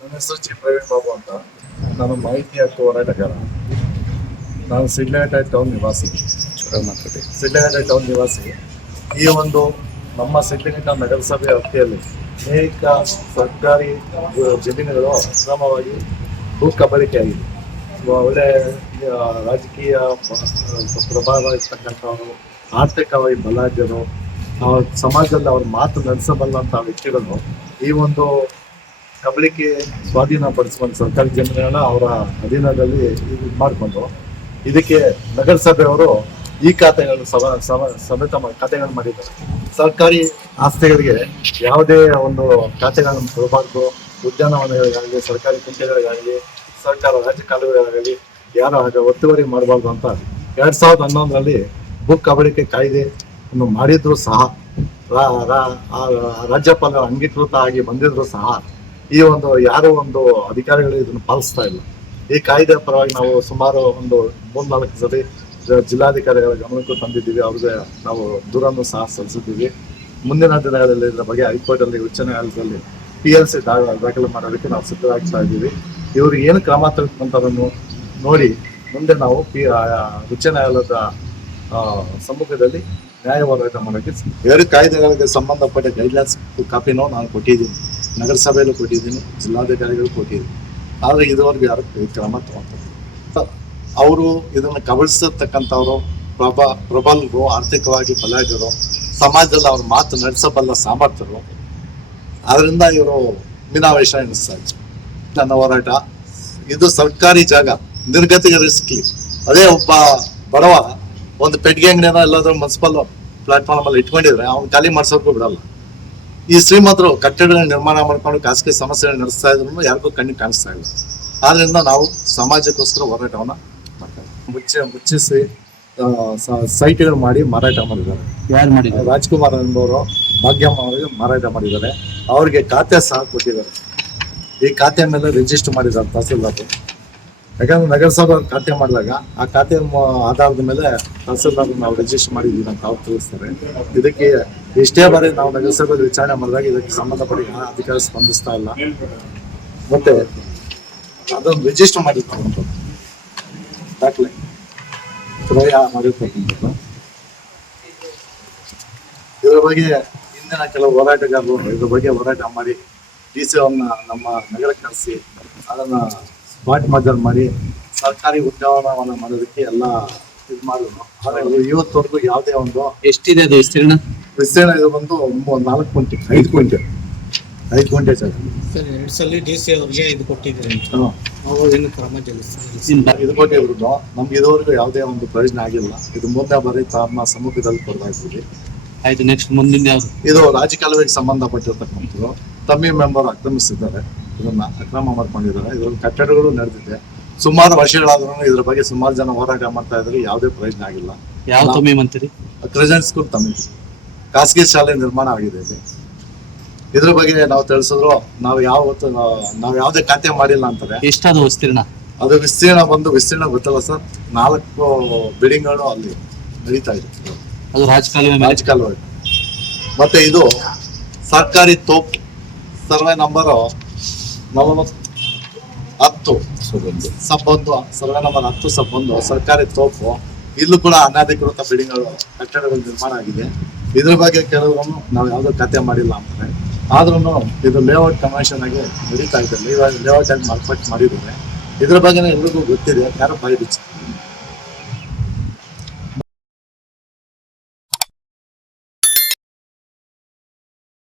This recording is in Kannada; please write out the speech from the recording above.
ನನ್ನ ಹೆಸರು ಜಿ ಪ್ರವೀಣ್ ಬಾಬು ಅಂತ. ನಾನು ಮಾಹಿತಿ ಹಕ್ಕು ಹೋರಾಟಗಾರ. ನಾನು ಸಿಡ್ಲಘಟ್ಟ ಟೌನ್ ನಿವಾಸಿ. ಸಿಡ್ಲಘಟ್ಟ ಟೌನ್ ನಿವಾಸಿ. ಈ ಒಂದು ನಮ್ಮ ಸಿಡ್ಲಘಟ್ಟ ನಗರಸಭೆ ವ್ಯಾಪ್ತಿಯಲ್ಲಿ ಅನೇಕ ಸರ್ಕಾರಿ ಜಮೀನುಗಳು ಅಕ್ರಮವಾಗಿ ಭೂ ಕಬಳಿಕೆ ಆಗಿದೆ. ಒಳ್ಳೆ ರಾಜಕೀಯ ಪ್ರಭಾವ ಇರ್ತಕ್ಕಂಥವರು ಆರ್ಥಿಕವಾಗಿ ಬಲಾಢ್ಯರು ಸಮಾಜದಲ್ಲಿ ಅವ್ರ ಮಾತು ನಡೆಸಬಲ್ಲಂಥ ವ್ಯಕ್ತಿಗಳು ಈ ಒಂದು ಕಬಳಿಕೆ ಸ್ವಾಧೀನಪಡಿಸುವಂತ ಸರ್ಕಾರಿ ಜಮೀನುಗಳನ್ನ ಅವರ ಅಧೀನದಲ್ಲಿ ಇದು ಮಾಡಿಕೊಂಡು ಇದಕ್ಕೆ ನಗರಸಭೆಯವರು ಈ ಖಾತೆಗಳನ್ನು ಸಮ ಸಮ, ಸಮೇತ ಖಾತೆಗಳನ್ನು ಮಾಡಿದ್ದಾರೆ. ಸರ್ಕಾರಿ ಆಸ್ತಿಗಳಿಗೆ ಯಾವುದೇ ಒಂದು ಖಾತೆಗಳನ್ನು ಕೊಡಬಾರ್ದು. ಉದ್ಯಾನವನಗಳಿಗಾಗಲಿ ಸರ್ಕಾರಿ ಕುಂಟೆಗಳಿಗಾಗಲಿ ಸರ್ಕಾರ ರಾಜ್ಯ ಕಾಲುವೆಗಳಾಗಲಿ ಯಾರು ಆಗ ಒತ್ತುವರಿ ಮಾಡಬಾರ್ದು ಅಂತ ಎರಡ್ ಸಾವಿರದ ಹನ್ನೊಂದರಲ್ಲಿ ಭೂ ಕಬಳಿಕೆ ಕಾಯ್ದೆಯನ್ನು ಮಾಡಿದ್ರು ಸಹ. ರಾಜ್ಯಪಾಲರು ಅಂಗೀಕೃತ ಆಗಿ ಬಂದಿದ್ರು ಸಹ. ಈ ಒಂದು ಯಾರೋ ಒಂದು ಅಧಿಕಾರಿಗಳು ಇದನ್ನು ಪಾಲಿಸ್ತಾ ಇಲ್ಲ. ಈ ಕಾಯ್ದೆ ಪರವಾಗಿ ನಾವು ಸುಮಾರು ಒಂದು ಮೂರ್ನಾಲ್ಕು ಜ- ಜಿಲ್ಲಾಧಿಕಾರಿಗಳ ಗಮನಕ್ಕೂ ತಂದಿದ್ದೀವಿ. ಅವ್ರಿಗೆ ನಾವು ದೂರನ್ನು ಸಹ ಸಲ್ಲಿಸಿದ್ದೀವಿ. ಮುಂದಿನ ದಿನಗಳಲ್ಲಿ ಇದರ ಬಗ್ಗೆ ಹೈಕೋರ್ಟಲ್ಲಿ ಉಚ್ಚ ನ್ಯಾಯಾಲಯದಲ್ಲಿ ಪಿ ಎಲ್ ಸಿ ದಾಖಲೆ ಮಾಡೋದಕ್ಕೆ ನಾವು ಸಿದ್ಧರಾಗ್ತಾ ಇದ್ದೀವಿ. ಇವರು ಏನು ಕ್ರಮ ತೆಗೆದುಕೊಂತಾರನ್ನು ನೋಡಿ ಮುಂದೆ ನಾವು ಪಿ ಉಚ್ಚ ನ್ಯಾಯಾಲಯದ ಸಮ್ಮುಖದಲ್ಲಿ ನ್ಯಾಯವಾದ ಮಾಡೋಕ್ಕೆ ಎರಡು ಕಾಯ್ದೆಗಳಿಗೆ ಸಂಬಂಧಪಟ್ಟ ಗೈಡ್ಲೈನ್ಸ್ ಕಾಪಿನೂ ನಾನು ಕೊಟ್ಟಿದ್ದೀನಿ. ನಗರಸಭೆಯಲ್ಲೂ ಕೊಟ್ಟಿದ್ದೀನಿ, ಜಿಲ್ಲಾಧಿಕಾರಿಗಳು ಕೊಟ್ಟಿದ್ದೀನಿ ಆದರೆ ಇದುವರೆಗೂ ಯಾರು ಕ್ರಮ ತಗೊಂತಾರೆ ಅವರು ಇದನ್ನು ಕಬಳಿಸತಕ್ಕಂಥವ್ರು, ಪ್ರಬ, ಪ್ರಬಲರು, ಆರ್ಥಿಕವಾಗಿ ಬಲಾಢ್ಯರು, ಸಮಾಜದಲ್ಲಿ ಅವ್ರ ಮಾತು ನಡೆಸಬಲ್ಲ ಸಾಮರ್ಥ್ಯರು ಅದರಿಂದ ಇವರು ಮೀನಾವೇಶ ಎಣಿಸ್ತಾ ಇದ್ರು. ನನ್ನ ಹೋರಾಟ, ಇದು ಸರ್ಕಾರಿ ಜಾಗ ನಿರ್ಗತಿಗೆ ರಿಸ್ಕ್ಲಿ ಅದೇ ಒಬ್ಬ ಬಡವ, ಒಂದು ಪೆಟ್ಟಿಗೆ ಅಂಗಡಿನ ಎಲ್ಲಾದ್ರೂ ಮುನ್ಸಿಪಲ್ ಪ್ಲಾಟ್ಫಾರ್ಮ್ ಅಲ್ಲಿ ಇಟ್ಕೊಂಡಿದ್ರೆ, ಅವ್ನು ಖಾಲಿ ಮಾಡ್ಸೋಕ್ಕೂ ಬಿಡಲ್ಲ. ಈ ಶ್ರೀಮಂತರು ಕಟ್ಟಡಗಳ ನಿರ್ಮಾಣ ಮಾಡ್ಕೊಂಡು ಖಾಸಗಿ ಸಮಸ್ಯೆ ನಡೆಸ್ತಾ ಇದ್ರು ಯಾರಿಗೂ ಕಣ್ಣಿಗೆ ಕಾಣಿಸ್ತಾ ಇಲ್ಲ. ಆದ್ರಿಂದ ನಾವು ಸಮಾಜಕ್ಕೋಸ್ಕರ ಹೋರಾಟವನ್ನ ಮಾಡ್ತಾರೆ. ಮುಚ್ಚಿ ಮುಚ್ಚಿಸಿ ಸೈಟ್ಗಳು ಮಾಡಿ ಮಾರಾಟ ಮಾಡಿದ್ದಾರೆ. ಯಾರು ಮಾಡಿದ್ದಾರೆ? ರಾಜ್ಕುಮಾರ್ ಎಂಬುವರು ಭಾಗ್ಯಮ್ಮ ಅವರಿಗೆ ಮಾರಾಟ ಮಾಡಿದ್ದಾರೆ. ಅವ್ರಿಗೆ ಖಾತೆ ಸಹ ಕೊಟ್ಟಿದ್ದಾರೆ. ಈ ಖಾತೆ ಮೇಲೆ ರಿಜಿಸ್ಟರ್ ಮಾಡಿದ್ದಾರೆ ತಹಸೀಲ್ದಾರ್. ಯಾಕಂದ್ರೆ ನಗರಸಭೆ ಖಾತೆ ಮಾಡಿದಾಗ ಆ ಖಾತೆ ಆಧಾರದ ಮೇಲೆ ತಹಸೀಲ್ದಾರ್ ನಾವು ರಿಜಿಸ್ಟರ್ ಮಾಡಿದ್ದೀವಿ ಅಂತ ಅವ್ರು ತಿಳಿಸ್ತಾರೆ. ಇದಕ್ಕೆ ಎಷ್ಟೇ ಬಾರಿ ನಾವು ನಗರಸಭೆಯಲ್ಲಿ ವಿಚಾರಣೆ ಮಾಡಿದಾಗ ಇದಕ್ಕೆ ಸಂಬಂಧಪಟ್ಟ ಅಧಿಕಾರ ಸ್ಪಂದಿಸ್ತಾ ಇಲ್ಲ. ಮತ್ತೆ ಅದನ್ನು ರಿಜಿಸ್ಟರ್ ಮಾಡಿರ್ತಕ್ಕಂಥದ್ದು ದಾಖಲೆ. ಕ್ರಯ ಮಾಡಿರ್ತಕ್ಕಂಥದ್ದು ಇದರ ಬಗ್ಗೆ ಹಿಂದಿನ ಕೆಲವು ಹೋರಾಟಗಾರರು ಇದ್ರ ಬಗ್ಗೆ ಹೋರಾಟ ಮಾಡಿ ಡಿ ಸಿ ಅವ್ರನ್ನ ನಮ್ಮ ನಗರ ಕರೆಸಿ ಅದನ್ನ ಸ್ಪಾಟ್ ಮಜರ್ ಮಾಡಿ ಸರ್ಕಾರಿ ಉದ್ಯಾನವನ ಮಾಡೋದಕ್ಕೆ ಎಲ್ಲ ಇದು ಮಾಡಿದ್ರು. ಆದರೆ ಇವು ಇವತ್ತವರೆಗೂ ಯಾವುದೇ ಒಂದು ಎಷ್ಟಿದೆ ಅದು ವಿಸ್ತೀರ್ಣ ವಿಸ್ತೀರ್ಣ ಇದು ಬಂದು ಒಂದು ನಾಲ್ಕು ಕ್ವಿಂಟಲ್ ಐದು ಕ್ವಿಂಟಲ್. ಐದು ಕ್ವಿಂಟಲ್ ಸರ್. ಸರ್ ಎರಡು ಸಲ ಡಿ ಸಿ ಅವ್ರಿಗೆ ಇದು ಕೊಟ್ಟಿದ್ದೀರಿ. ಅವರು ಏನು ಕ್ರಮ ಜರುಗಿಸಿದ್ರು ಇದು ಬಗ್ಗೆ ಇವ್ರದ್ದು ನಮ್ಗೆ ಇದುವರೆಗೂ ಯಾವುದೇ ಒಂದು ಪ್ರಯೋಜನ ಆಗಿಲ್ಲ. ಇದು ಮುಂದೆ ಬರೀ ತಮ್ಮ ಸಮ್ಮುಖದಲ್ಲಿ ಕೊಡ್ತಾ ಆಯ್ತು ನೆಕ್ಸ್ಟ್ ಮುಂದಿನ ಯಾವ್ದು? ಇದು ರಾಜಕಾಲುವೆಗೆ ಸಂಬಂಧಪಟ್ಟಿರ್ತಕ್ಕಂಥದ್ದು. ತಮ್ಮಿ ಮೆಂಬರ್ ಆಕ್ರಮಿಸಿದ್ದಾರೆ. ಇದನ್ನ ಅಕ್ರಮ ಮಾಡ್ಕೊಂಡಿದ್ದಾರೆ. ಇದರಲ್ಲಿ ಕಟ್ಟಡಗಳು ನಡೆದಿದೆ. ಸುಮಾರು ವರ್ಷಗಳಾದ್ರೂ ಇದ್ರ ಬಗ್ಗೆ ಸುಮಾರು ಜನ ಹೋರಾಟ ಮಾಡ್ತಾ ಇದ್ರೆ ಯಾವುದೇ ಪ್ರಯೋಜನ ಆಗಿಲ್ಲ. ಯಾವ ತಮ್ಮಿ ಮಂತ್ರಿ? ಕ್ರೆಸೆಂಟ್ಸ್ ಕೂಡ ತಮಿಳ್ ಖಾಸಗಿ ಶಾಲೆ ನಿರ್ಮಾಣ ಆಗಿದೆ ಇಲ್ಲಿ. ಇದ್ರ ಬಗ್ಗೆ ನಾವು ತಿಳಿಸಿದ್ರು ನಾವು ಯಾವತ್ತು ನಾವು ಯಾವುದೇ ಖಾತೆ ಮಾಡಿಲ್ಲ ಅಂತಾರೆ ಎಷ್ಟಾದ ವಿಸ್ತೀರ್ಣ? ಅದು ವಿಸ್ತೀರ್ಣ ಬಂದು ವಿಸ್ತೀರ್ಣ ಗೊತ್ತಲ್ಲ ಸರ್. ನಾಲ್ಕು ಬಿಲ್ಡಿಂಗ್ಗಳು ಅಲ್ಲಿ ನಡೀತಾ ಇದೆ. ಅದು ರಾಜಕಾಲುವೆ ರಾಜಕಾಲುವೆ. ಮತ್ತೆ ಇದು ಸರ್ಕಾರಿ ತೋಪ್ ಸರ್ವೆ ನಂಬರ್ ನಲವತ್ತು ಹತ್ತು ಸಬ್ಬೊಂದು ಸರ್ವೆ ನಂಬರ್ ಹತ್ತು ಸಬ್ಬೊಂದು ಸರ್ಕಾರಿ ತೋಪು. ಇಲ್ಲೂ ಕೂಡ ಅನಧಿಕೃತ ಬಿಲ್ಡಿಂಗ್ಗಳು ಕಟ್ಟಡಗಳು ನಿರ್ಮಾಣ ಆಗಿದೆ. ಇದ್ರ ಬಗ್ಗೆ ಕೇಳಿದ್ರು ನಾವು ಯಾವುದೋ ಕತೆ ಮಾಡಿಲ್ಲ ಅಂತಾರೆ. ಆದ್ರೂ ಇದು ಲೇಔಟ್ ಕನ್ವೆನ್ಷನ್ ಆಗಿ ನಡೀತಾ ಇದೆ. ಲೇಔಟ್ ಆಗಿ ಮಾರ್ಪಾಟ್ ಮಾಡಿದ್ದಾರೆ. ಇದ್ರ ಬಗ್ಗೆ ಎಲ್ರಿಗೂ ಗೊತ್ತಿದೆ. ಯಾರು ಬಾಯಿ ಬಿಚ್ಚ